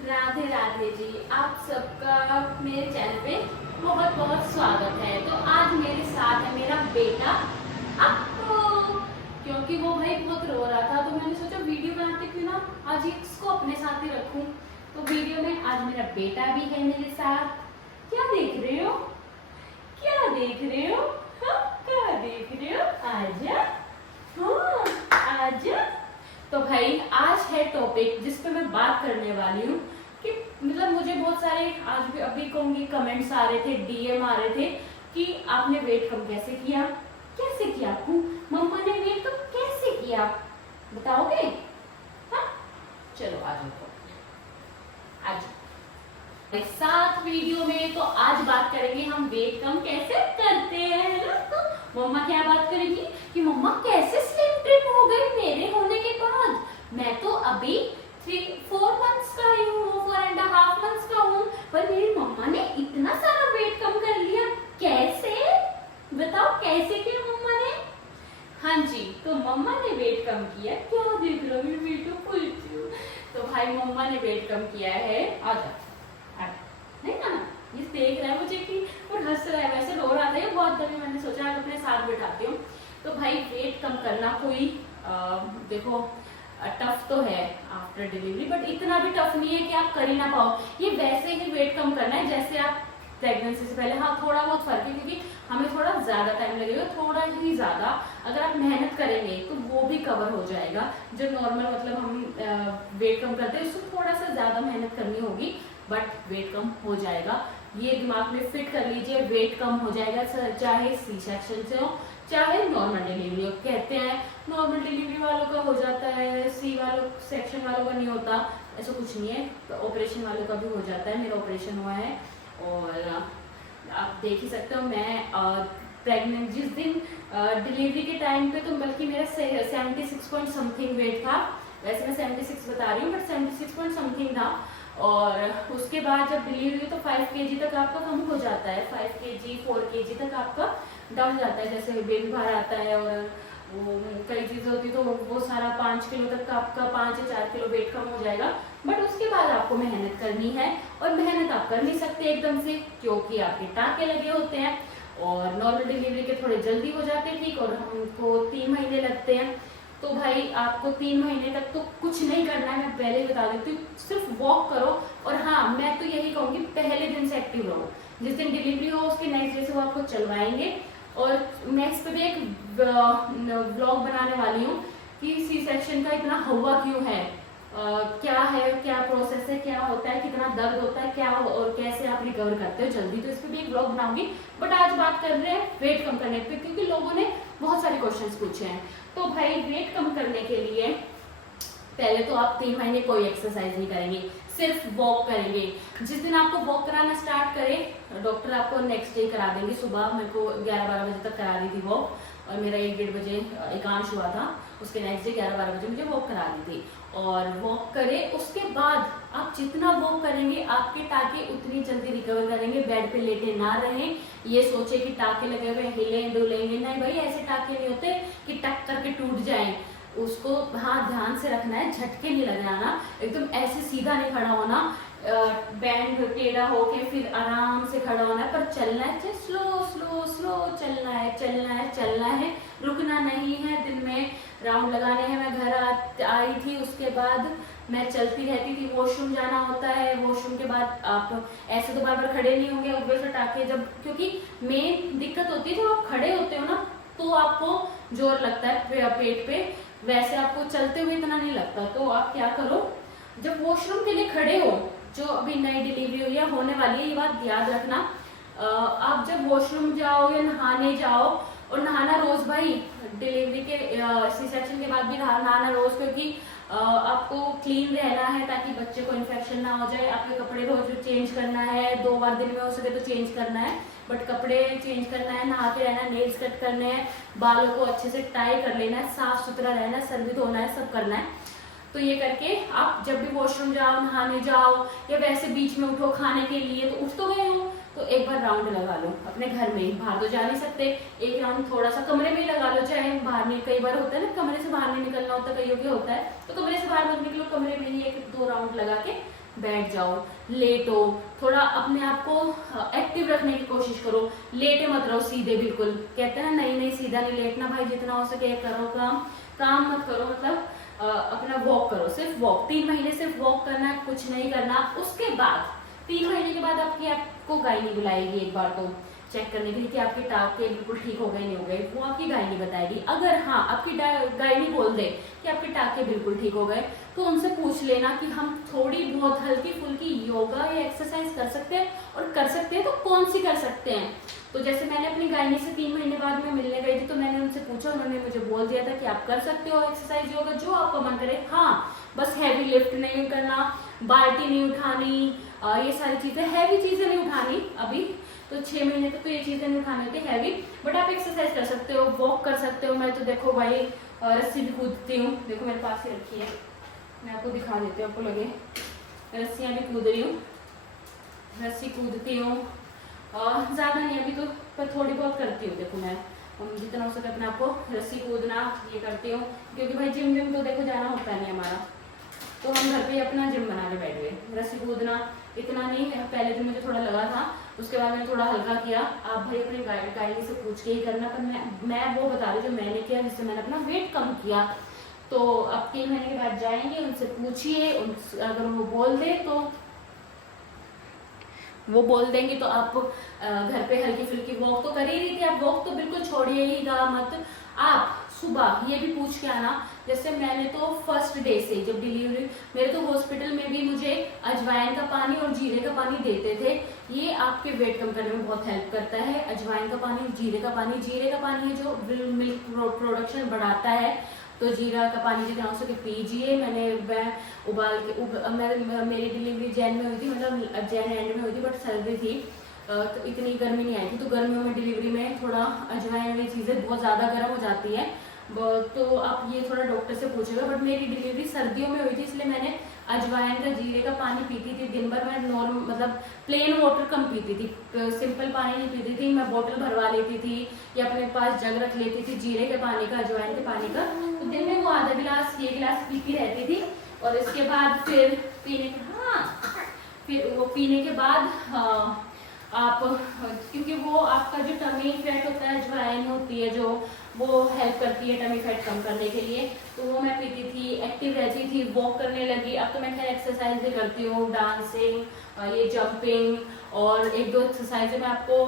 राधे राधे जी, आप सबका मेरे चैनल पे बहुत बहुत स्वागत है। तो आज मेरे साथ है मेरा बेटा अप्पू, क्योंकि वो भाई बहुत रो रहा था तो मैंने सोचा वीडियो बनाते क्यों ना आज इसको अपने साथ ही रखूं। तो वीडियो में आज मेरा बेटा भी है मेरे साथ। क्या देख रहे हो? क्या देख रहे हो? हाँ, क्या देख रहे हो? आजा, हाँ आजा। तो भाई आज है टॉपिक जिस पे मैं बात करने वाली हूँ कि मतलब मुझे बहुत सारे आज भी अभी कहूँगी कमेंट्स आ रहे थे, डीएम आ रहे थे कि आपने वेट कम कैसे किया, कैसे किया आपको मम्मा ने वेट कम कैसे किया, बताओगे? हाँ चलो आ जाओ, आज साथ वीडियो में। तो आज बात करेंगे हम वेट कम कैसे करते हैं ना। तो मम्मा क्या बात करेगी कि मम्मा कैसे स्लिम ट्रिम हो गई मेरे होने के बाद। मैं तो अभी 3-4 मंथ्स का ही हूँ, 4.5 मंथ्स का हूँ, पर मेरी मम्मा ने इतना सारा वेट कम कर लिया। कैसे बताओ, कैसे किया मम्मा ने? हाँ जी, तो मम्मा ने वेट कम किया। क्या देख रहा हूँ वीडियो पूछती हूँ। तो भाई मम्मा ने वेट कम किया है। आजा नहीं ना, ये देख रहा है मुझे कि और हंस रहा है, वैसे रो रहा था ये बहुत देर में, मैंने सोचा आज अपने साथ बिठाती हूँ। तो भाई वेट कम करना कोई देखो टफ तो है आफ्टर डिलीवरी, बट इतना भी टफ नहीं है कि आप कर ही ना पाओ। ये वैसे ही वेट कम करना है जैसे आप प्रेगनेंसी से पहले। हाँ थोड़ा बहुत फर्क है क्योंकि हमें थोड़ा ज्यादा टाइम लगेगा, थोड़ा ही ज्यादा। अगर आप मेहनत करेंगे तो वो भी कवर हो जाएगा। जो नॉर्मल मतलब हम वेट कम करते हैं उसको थोड़ा सा ज्यादा मेहनत करनी होगी, बट वेट कम हो जाएगा। ये दिमाग में फिट कर लीजिए, वेट कम हो जाएगा चाहे सी सेक्शन से हो चाहे नॉर्मल डिलीवरी हो। कहते हैं नॉर्मल डिलीवरी वालों का हो जाता है, सी वालों सेक्शन वालों का नहीं होता, ऐसा कुछ नहीं है। तो ऑपरेशन वालों का भी हो जाता है, मेरा ऑपरेशन हुआ है। और आप देख ही सकते हो मैं प्रेग्नेंट जिस दिन डिलीवरी के टाइम पे तो बल्कि मेरा 76 पॉइंट समथिंग वेट था। वैसे मैं 76 बता रही हूँ बट 76 पॉइंट समथिंग था। और उसके बाद जब डिलीवरी हुई तो 5 kg तक आपका कम हो जाता है, 5 kg 4 kg तक आपका डाउन जाता है। जैसे बेबी बाहर आता है और वो कई चीज़ें होती तो वो सारा 5 किलो तक का आपका 5 या 4 किलो वेट कम हो जाएगा। बट उसके बाद आपको मेहनत करनी है, और मेहनत आप कर नहीं सकते एकदम से क्योंकि आपके टाँके लगे होते हैं। और नॉर्मल डिलीवरी के थोड़े जल्दी हो जाते हैं ठीक, और हमको 3 महीने लगते हैं। तो भाई आपको 3 महीने तक तो कुछ नहीं करना है, मैं पहले ही बता देती हूँ। सिर्फ वॉक करो, और हाँ मैं तो यही कहूँगी पहले दिन से एक्टिव रहो। जिस दिन डिलीवरी हो उसके नेक्स्ट डे से वो आपको चलवाएंगे। और मैं इस पर भी एक व्लॉग बनाने वाली हूँ कि सी सेक्शन का इतना हवा क्यों है, क्या है, क्या प्रोसेस है, क्या होता है, कितना दर्द होता है, क्या और कैसे आप रिकवर करते हो जल्दी। तो इस पर भी एक व्लॉग बनाऊंगी। बट आज बात कर रहे हैं वेट कम करने पे, क्योंकि लोगों ने बहुत सारे क्वेश्चंस पूछे हैं। तो भाई वेट कम करने के लिए पहले तो आप 3 महीने कोई एक्सरसाइज नहीं करेंगे, सिर्फ वॉक करेंगे। जिस दिन आपको वॉक कराना स्टार्ट करें, डॉक्टर आपको नेक्स्ट डे करा देंगे। सुबह मेरे को 11-12 बजे तक करा दी थी वॉक, और मेरा 1-1:30 बजे एकांश हुआ था। उसके नेक्स्ट डे 11-12 बजे मुझे वॉक करा दी थी। और वॉक करें, उसके बाद आप जितना वॉक करेंगे आपके टाँके उतनी जल्दी रिकवर करेंगे। बेड पे लेटे ना रहें, ये सोचे कि टाँके लगे हुए हिले डुलेंगे, नहीं भाई ऐसे टाँके नहीं होते कि टक करके टूट जाएं। उसको हाँ ध्यान से रखना है, झटके नहीं लगाना, एकदम ऐसे सीधा नहीं खड़ा होना, बैंड टेढ़ा होके फिर आराम से खड़ा होना है। पर चलना है, स्लो स्लो स्लो चलना है, चलना है, चलना है, रुकना नहीं है। दिन में राउंड लगाने हैं। मैं घर आई थी उसके बाद मैं चलती रहती थी, वॉशरूम जाना होता है, वॉशरूम के बाद आप ऐसे तो बार बार खड़े नहीं होंगे ऑब्वियसली टाँके जब, क्योंकि मेन दिक्कत होती है जब आप खड़े होते हो ना तो आपको जोर लगता है पेट पे, वैसे आपको चलते हुए इतना नहीं लगता। तो आप क्या करो, जब वॉशरूम के लिए खड़े हो, जो अभी नई डिलीवरी हुई है होने वाली है, ये बात याद रखना। आप जब वॉशरूम जाओ या नहाने जाओ, और नहाना रोज भाई, डिलीवरी के सी सेक्शन के बाद भी नहाना रोज, क्योंकि आपको क्लीन रहना है ताकि बच्चे को इन्फेक्शन ना हो जाए। आपके कपड़े रोज चेंज करना है, 2 बार दिन में हो सके तो चेंज करना है, बट कपड़े चेंज करना है, नहा के रहना है, नेल्स कट करने हैं, बालों को अच्छे से टाई कर लेना है, साफ सुथरा रहना है, सर भी धोना है, सब करना है। तो ये करके आप जब भी वॉशरूम जाओ, नहाने जाओ, या वैसे बीच में उठो खाने के लिए, तो उठ तो गए हो तो एक बार राउंड लगा लो अपने घर में ही, बाहर तो जा नहीं सकते। एक राउंड थोड़ा सा कमरे में ही लगा लो, चाहे बाहर नहीं, कई बार होता है ना कमरे से बाहर नहीं निकलना होता, कईयों के होता है, तो कमरे से बाहर मत निकलो, कमरे में ही 1-2 राउंड लगा के बैठ जाओ, लेटो, थोड़ा अपने आप को एक्टिव रखने की कोशिश करो। लेटे मत रहो सीधे बिल्कुल, कहते हैं ना नहीं नहीं सीधा नहीं लेटना भाई, जितना हो सके करो काम, काम मत करो, मतलब अपना वॉक करो, सिर्फ वॉक। 3 महीने सिर्फ वॉक करना है, कुछ नहीं करना। उसके बाद 3 महीने के बाद आपको गायनी बुलाएगी एक बार तो चेक करने के लिए कि आपके टाँके बिल्कुल ठीक हो गए नहीं हो गए, वो आपकी गायनी बताएगी। अगर हाँ आपकी गायनी बोल दे कि आपके टाँके बिल्कुल ठीक हो गए, तो उनसे पूछ लेना कि हम थोड़ी बहुत हल्की फुल्की योगा या एक्सरसाइज कर सकते हैं, और कर सकते हैं तो कौन सी कर सकते हैं। तो जैसे मैंने अपनी गायनी से 3 महीने बाद में मिलने गई थी, तो मैंने उनसे पूछा, उन्होंने मुझे बोल दिया था कि आप कर सकते हो एक्सरसाइज योगा जो आपका मन करे। हाँ बस हैवी लिफ्ट नहीं करना, बाल्टी नहीं उठानी, ये सारी चीजें, हैवी चीजें नहीं उठानी अभी तो 6 महीने तक तो ये चीजें नहीं उठानी होती हैवी। बट आप एक्सरसाइज कर सकते हो, वॉक कर सकते हो। मैं तो देखो भाई रस्सी भी कूदती हूँ, देखो मेरे पास ही रखी है, मैं आपको दिखा देती हूँ, आपको लगे रस्सियाँ भी कूद रही हूँ, रस्सी कूदती हूँ, ज़्यादा नहीं अभी तो, पर थोड़ी बहुत करती हूँ। देखो मैं जितना हो सके अपने आपको रस्सी कूदना ये करती हूँ, क्योंकि भाई जिम विम तो देखो जाना होता नहीं हमारा, तो हम घर पे अपना जिम बना के बैठ गए। रस्सी कूदना इतना नहीं, पहले तो मुझे थोड़ा लगा था, उसके बाद मैंने थोड़ा हल्का किया। आप भाई अपने गाइड से पूछ के ही करना, पर मैं वो बता रही जो मैंने किया, जिससे मैंने अपना वेट कम किया। तो अब 3 महीने के बाद जाएंगे, उनसे पूछिए, अगर वो बोल दे तो वो बोल देंगे तो आप घर पे हल्की फुल्की वॉक तो कर ही रही थी, आप वॉक तो बिल्कुल छोड़िएगा मत। आप सुबह ये भी पूछ के आना, जैसे मैंने तो फर्स्ट डे से जब डिलीवरी, मेरे तो हॉस्पिटल में भी मुझे अजवाइन का पानी और जीरे का पानी देते थे। ये आपके वेट कम करने में बहुत हेल्प करता है, अजवाइन का पानी और जीरे का पानी। जीरे का पानी है जो मिल्क प्रोडक्शन बढ़ाता है, तो जीरा का पानी जितना हो सके पीजिए। मैं उबाल के मेरी डिलीवरी जैन में हुई थी, मतलब जैन एंड में हुई थी, बट सर्दी थी तो इतनी गर्मी नहीं आई थी। तो गर्मियों में डिलीवरी में थोड़ा अजवाइन वाली चीज़ें बहुत ज़्यादा गर्म हो जाती है, तो आप ये थोड़ा डॉक्टर से पूछेगा। बट मेरी डिलीवरी सर्दियों में हुई थी, इसलिए मैंने अजवाइन का जीरे का पानी पीती थी दिन भर। मैं नॉर्मल मतलब प्लेन वाटर कम पीती थी, सिंपल पानी नहीं पीती थी। मैं बोतल भरवा लेती थी या अपने पास जग रख लेती थी जीरे के पानी का, अजवाइन के पानी का। तो दिन में वो आधा गिलास 1 गिलास पीती रहती थी। और इसके बाद फिर वो पीने के बाद आप, क्योंकि वो आपका जो टमी फैट होता है, अजवाइन होती है जो, वो हेल्प करती है टमी फैट कम करने के लिए। तो वो मैं पीती थी, एक्टिव रहती थी, वॉक करने लगी। अब तो मैं खैर एक्सरसाइज भी करती हूँ, डांसिंग, ये जंपिंग, और 1-2 एक्सरसाइज मैं आपको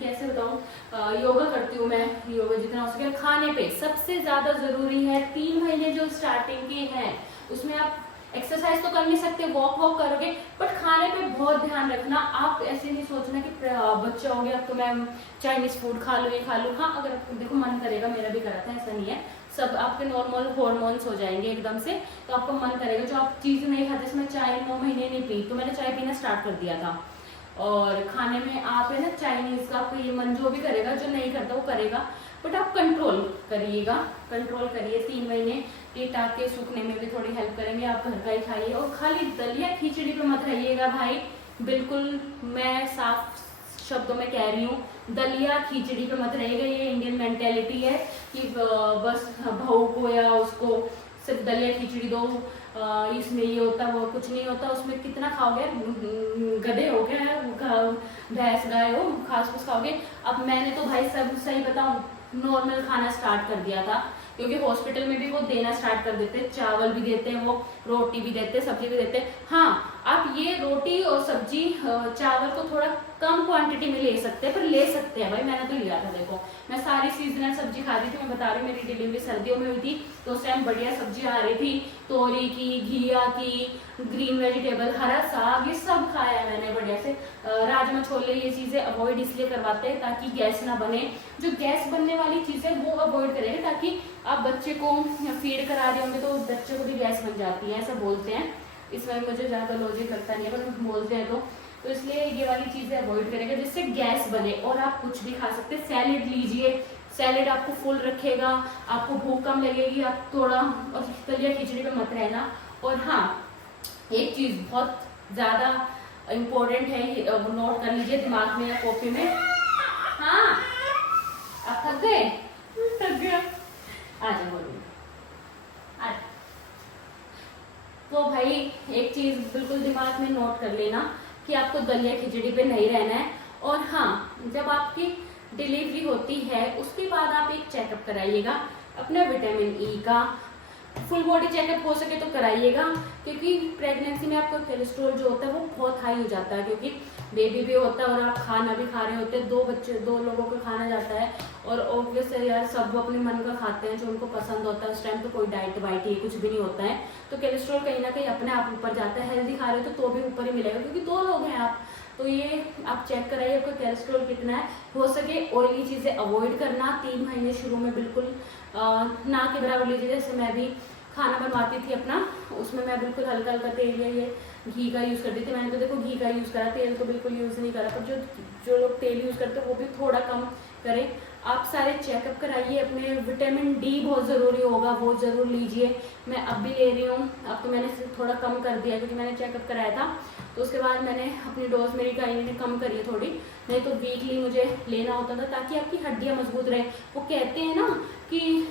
कैसे बताऊँ, योगा करती हूँ मैं। योगा जितना हो सके, खाने पे सबसे ज़्यादा ज़रूरी है। 3 महीने जो स्टार्टिंग के हैं उसमें आप एक्सरसाइज तो कर नहीं सकते, वॉक करोगे, बट खाने पे बहुत ध्यान रखना। आप ऐसे नहीं सोचना कि बच्चा हो गया अब तो मैं चाइनीज फूड खा लूँ, ये खा लूँ। हाँ अगर देखो मन करेगा, मेरा भी करा था, ऐसा नहीं है, सब आपके नॉर्मल हार्मोन्स हो जाएंगे एकदम से, तो आपको मन करेगा। जो आप चीज़ नहीं खाते, इसमें चाय 9 महीने नहीं पी, तो मैंने चाय पीना स्टार्ट कर दिया था। और खाने में आप है ना चाइनीज का, आपको ये मन जो भी करेगा, जो नहीं करता वो करेगा, बट आप कंट्रोल करिएगा, कंट्रोल करिए। 3 महीने ये टाँके सूखने में भी थोड़ी हेल्प करेंगे। आप घर का ही खाइए, और खाली दलिया खिचड़ी पे मत रहिएगा भाई, बिल्कुल मैं साफ शब्दों में कह रही हूँ, दलिया खिचड़ी पे मत रहिएगा। ये इंडियन मेंटेलिटी है कि बस बहू को या उसको सिर्फ दलिया खिचड़ी दो, इसमें ये होता वो कुछ नहीं होता। उसमें कितना खाओगे, गधे हो गए, भैंस गाय हो, घास फूस खाओगे। अब मैंने तो भाई सब सही बताऊँ, नॉर्मल खाना स्टार्ट कर दिया था, क्योंकि हॉस्पिटल में भी वो देना स्टार्ट कर देते हैं, चावल भी देते हैं, वो रोटी भी देते हैं, सब्जी भी देते हैं। हाँ आप ये रोटी और सब्जी चावल को थोड़ा कम क्वांटिटी में ले सकते हैं, पर ले सकते हैं भाई। मैंने तो लिया था, देखो मैं सारी सीजनल सब्जी खा रही थी। मैं बता रही हूँ मेरी डिलीवरी सर्दियों में हुई थी, तो उस टाइम बढ़िया सब्जी आ रही थी, तोरी की, घिया की, ग्रीन वेजिटेबल, हरा साग, ये सब खाया है मैंने बढ़िया से। राजमा छोले, ये चीज़ें अवॉइड इसलिए करवाते हैं ताकि गैस ना बने। जो गैस बनने वाली चीज़ें वो अवॉइड करेंगे, ताकि आप बच्चे को फीड करा रहे होंगे तो बच्चे को भी गैस बन जाती है, ऐसा बोलते हैं। इसमें मुझे ज़्यादा लॉजिक लगता नहीं है, पर बोलते हैं तो इसलिए ये वाली चीज़ें अवॉइड करेंगे जिससे गैस बने। और आप कुछ भी खा सकते हैं, सैलेड लीजिए, सैलेड आपको फुल रखेगा, आपको भूख कम लगेगी। आप थोड़ा, और दलिया खिचड़ी पे मत रहना। और हाँ एक चीज़ बहुत ज़्यादा इम्पोर्टेंट है, वो नोट कर लीजिए दिमाग में या कॉपी में। हाँ आप थक गए? थक गया, आ जाओ बोलो। तो भाई एक चीज़ बिल्कुल दिमाग में नोट कर लेना कि आपको दलिया खिचड़ी पे नहीं रहना है। और हाँ, जब आपकी डिलीवरी होती है उसके बाद आप एक चेकअप कराइएगा अपना विटामिन ई का, फुल बॉडी चेकअप हो सके तो कराइएगा, क्योंकि प्रेगनेंसी में आपका कोलेस्ट्रॉल जो होता है वो बहुत हाई हो जाता है, क्योंकि बेबी भी होता है और आप खाना भी खा रहे होते हैं, दो लोगों का खाना जाता है। और ऑब्वियस है यार, सब अपने मन का खाते हैं जो उनको पसंद होता है, उस टाइम तो कोई डाइट वाइट ये कुछ भी नहीं होता है, तो कोलेस्ट्रॉल कहीं ना कहीं अपने आप ऊपर जाता है। हेल्दी खा रहे हो तो भी ऊपर ही मिलेगा, क्योंकि 2 लोग हैं आप, तो ये आप चेक कराइए आपका कोलेस्ट्रॉल कितना है। हो सके ऑयली चीज़ें अवॉइड करना, 3 महीने शुरू में बिल्कुल ना के बराबर लीजिए। जैसे मैं भी खाना बनवाती थी अपना, उसमें मैं बिल्कुल हल्का हल्का तेल या ये घी का यूज़ करती थी। मैंने तो देखो घी का यूज़ करा, तेल तो बिल्कुल यूज़ नहीं करा, पर जो लोग तेल यूज़ करते हैं वो भी थोड़ा कम करें। आप सारे चेकअप कराइए अपने। विटामिन डी बहुत ज़रूरी होगा, वो ज़रूर लीजिए। मैं अब भी ले रही हूँ, अब तो मैंने थोड़ा कम कर दिया क्योंकि मैंने चेकअप कराया था, तो उसके बाद मैंने अपनी डोज मेरी गाइनी ने कम करी है थोड़ी, नहीं तो वीकली मुझे लेना होता था ताकि आपकी हड्डियाँ मजबूत रहे। वो कहते हैं ना कि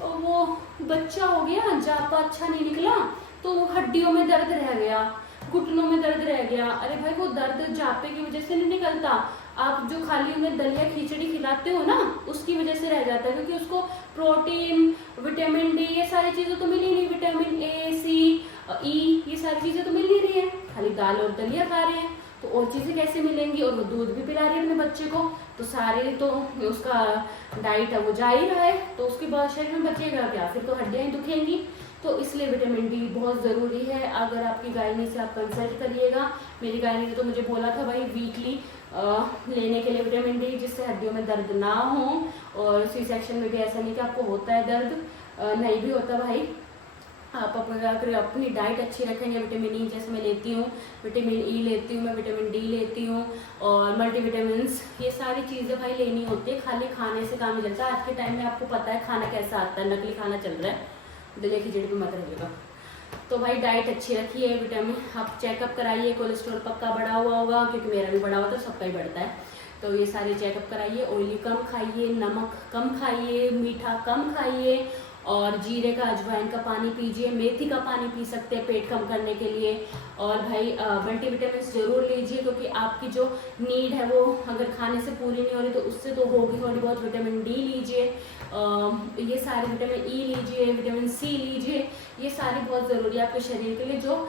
वो बच्चा हो गया, जापा अच्छा नहीं निकला तो हड्डियों में दर्द रह गया, घुटनों में दर्द रह गया। अरे भाई, वो दर्द जापे की वजह से नहीं निकलता, आप जो खाली उन्हें दलिया खिचड़ी खिलाते हो ना उसकी वजह से रह जाता है, क्योंकि उसको प्रोटीन, विटामिन डी ये सारी चीज़ें तो मिल ही नहीं, विटामिन ए, सी, ई ये सारी चीज़ें तो मिल नहीं रही है, खाली दाल और दलिया खा रहे हैं, तो और चीज़ें कैसे मिलेंगी। और वो दूध भी पिला रही है अपने बच्चे को, तो सारे तो उसका डाइट है वो जा ही रहा है, तो उसके बाद शरीर में बचेगा क्या, फिर तो हड्डियाँ ही दुखेंगी। तो इसलिए विटामिन डी बहुत ज़रूरी है। अगर आपकी गायनी से आप कंसल्ट करिएगा, मेरी गायनी ने तो मुझे बोला था भाई वीकली लेने के लिए विटामिन डी, जिससे हड्डियों में दर्द ना हो। और सी सेक्शन में भी ऐसा नहीं कि आपको होता है दर्द, नहीं भी होता भाई। आप अगर अपनी डाइट अच्छी रखेंगे, विटामिन ई जैसे मैं लेती हूँ, विटामिन ई लेती हूँ, मैं विटामिन डी लेती हूँ और मल्टीविटामिन्स, ये सारी चीज़ें भाई लेनी होती है। खाली खाने से काम नहीं चलता। आज के टाइम में आपको पता है खाना कैसा आता है, नकली खाना चल रहा है, दलिया खिचड़ी पे मत रहिएगा। तो भाई डाइट अच्छी रखिए, विटामिन आप चेकअप कराइए, कोलेस्ट्रॉल पक्का बढ़ा हुआ होगा, क्योंकि मेरा भी बढ़ा हुआ तो सबका ही बढ़ता है, तो ये सारे चेकअप कराइए। ऑयली कम खाइए, नमक कम खाइए, मीठा कम खाइए, और जीरे का अजवाइन का पानी पीजिए, मेथी का पानी पी सकते हैं पेट कम करने के लिए। और भाई मल्टीविटामिन ज़रूर लीजिए, क्योंकि आपकी जो नीड है वो अगर खाने से पूरी नहीं हो रही तो उससे तो होगी थोड़ी बहुत। विटामिन डी लीजिए, ये सारे विटामिन ई लीजिए, विटामिन सी लीजिए, ये सारी बहुत ज़रूरी है आपके शरीर के लिए, जो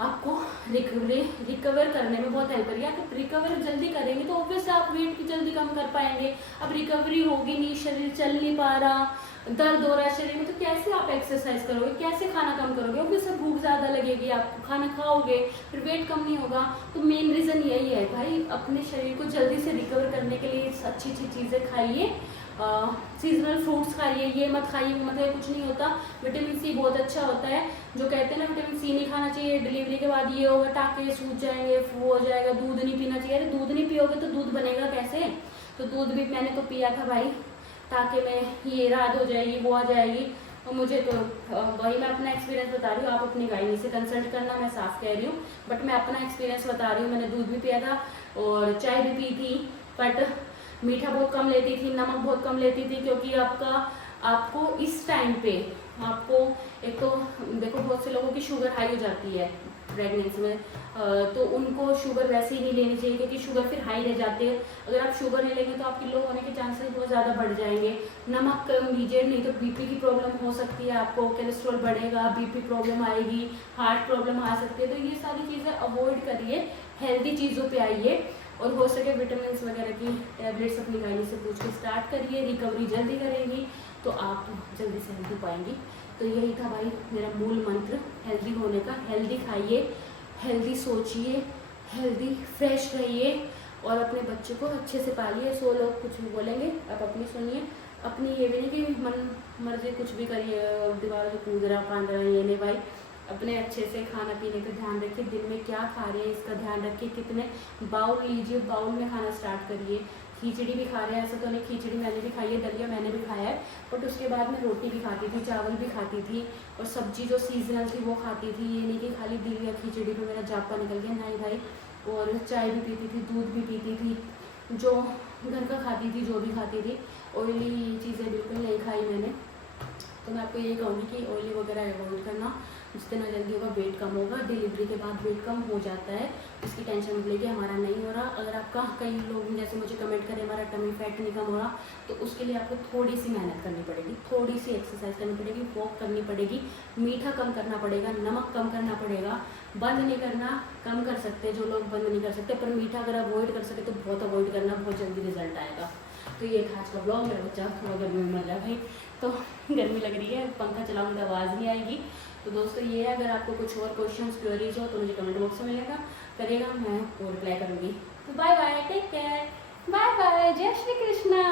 आपको रिकवर करने में बहुत हेल्प करेगी। आप रिकवर जल्दी करेंगे तो ऑब्वियसली आप वेट भी जल्दी कम कर पाएंगे। अब रिकवरी होगी नहीं, शरीर चल नहीं पा रहा, दर्द हो रहा है शरीर में, तो कैसे आप एक्सरसाइज करोगे, कैसे खाना कम करोगे, ऑब्वियसली भूख ज़्यादा लगेगी, आपको खाना खाओगे फिर वेट कम नहीं होगा। तो मेन रीज़न यही है भाई, अपने शरीर को जल्दी से रिकवर करने के लिए अच्छी अच्छी चीज़ें खाइए, सीजनल फ्रूट्स खाइए, ये मत खाइए वो मत खाइए, कुछ नहीं होता। विटामिन सी बहुत अच्छा होता है, जो कहते हैं ना विटामिन सी नहीं खाना चाहिए, डिलीवरी के बाद ये होगा, टाँके सूज जाएंगे, वो हो जाएगा, दूध नहीं पीना चाहिए। अरे दूध नहीं पियोगे तो दूध बनेगा कैसे। तो दूध भी मैंने तो पिया था भाई, ताकि मैं ये रात हो जाएगी वो आ जाएगी, और मुझे तो वही मैं अपना एक्सपीरियंस बता रही हूँ। आप अपनी गायनी से कंसल्ट करना, मैं साफ कह रही हूँ, बट मैं अपना एक्सपीरियंस बता रही हूँ। मैंने दूध भी पिया था और चाय भी पी थी, बट मीठा बहुत कम लेती थी, नमक बहुत कम लेती थी, क्योंकि आपको इस टाइम पे आपको एक तो देखो बहुत से लोगों की शुगर हाई हो जाती है प्रेगनेंसी में, तो उनको शुगर वैसे ही नहीं लेनी चाहिए, क्योंकि शुगर फिर हाई रह जाती है। अगर आप शुगर नहीं लेंगे तो आपकी लो होने के चांसेस बहुत ज़्यादा बढ़ जाएंगे। नमक कम लीजिए, नहीं तो बीपी की प्रॉब्लम हो सकती है आपको, कोलेस्ट्रॉल बढ़ेगा, बीपी प्रॉब्लम आएगी, हार्ट प्रॉब्लम आ सकती है। तो ये सारी चीज़ें अवॉइड करिए, हेल्दी चीज़ों पे आइए, और हो सके विटामिन वगैरह की टैबलेट्स अपनी गायनी से पूछ के स्टार्ट करिए। रिकवरी जल्दी करेंगी तो आप जल्दी से हेल्दी पाएंगी। तो यही था भाई मेरा मूल मंत्र हेल्दी होने का। हेल्दी खाइए, हेल्दी सोचिए, हेल्दी फ्रेश रहिए, और अपने बच्चे को अच्छे से पालिए। 100 लोग कुछ भी बोलेंगे, आप अपनी सुनिए, अपनी ये भी नहीं कि मन मर्जी कुछ भी करिए, दीवारों से कूद रहा फांद रहा, ये नहीं भाई। अपने अच्छे से खाना पीने का ध्यान रखिए, दिन में क्या खा रहे हैं इसका ध्यान रखिए, कितने बाउल लीजिए, बाउल में खाना स्टार्ट करिए। खिचड़ी भी खा रहे हैं ऐसा तो नहीं, खिचड़ी मैंने भी खाई है, दलिया मैंने भी खाया है, बट उसके बाद मैं रोटी भी खाती थी, चावल भी खाती थी, और सब्जी जो सीजनल थी वो खाती थी। ये नहीं कि खाली दलिया खिचड़ी पे मेरा जापा निकल गया, नहीं भाई। और चाय भी पीती थी, दूध भी पीती थी, जो घर का खाती थी, जो भी खाती थी। ऑयली चीज़ें बिल्कुल नहीं खाई मैंने। तो मैं आपको यही कहूँगी कि ऑयली वगैरह अवॉइड करना, जितना जल्दी होगा वेट कम होगा। डिलीवरी के बाद वेट कम हो जाता है, इसकी टेंशन मत लीजिए, हमारा नहीं हो रहा। अगर आपका कई लोग जैसे मुझे कमेंट करें हमारा टमी फैट नहीं कम हो रहा, तो उसके लिए आपको थोड़ी सी मेहनत करनी पड़ेगी, थोड़ी सी एक्सरसाइज करनी पड़ेगी, वॉक करनी पड़ेगी, मीठा कम करना पड़ेगा, नमक कम करना पड़ेगा। बंद नहीं करना, कम कर सकते जो लोग बंद नहीं कर सकते, पर मीठा अगर अवॉइड कर सके तो बहुत अवॉइड करना, बहुत जल्दी रिजल्ट आएगा। तो ये आज का ब्लॉग, मेरा बच्चा थोड़ा गर्मी में मर रहा है भाई, तो गर्मी लग रही है, पंखा चलाऊंगी तो आवाज़ नहीं आएगी। तो दोस्तों ये है, अगर आपको कुछ और क्वेश्चंस क्वेरीज हो तो मुझे कमेंट बॉक्स में करेगा, मैं वो रिप्लाई करूँगी। तो bye bye, take care, bye bye, जय श्री कृष्णा।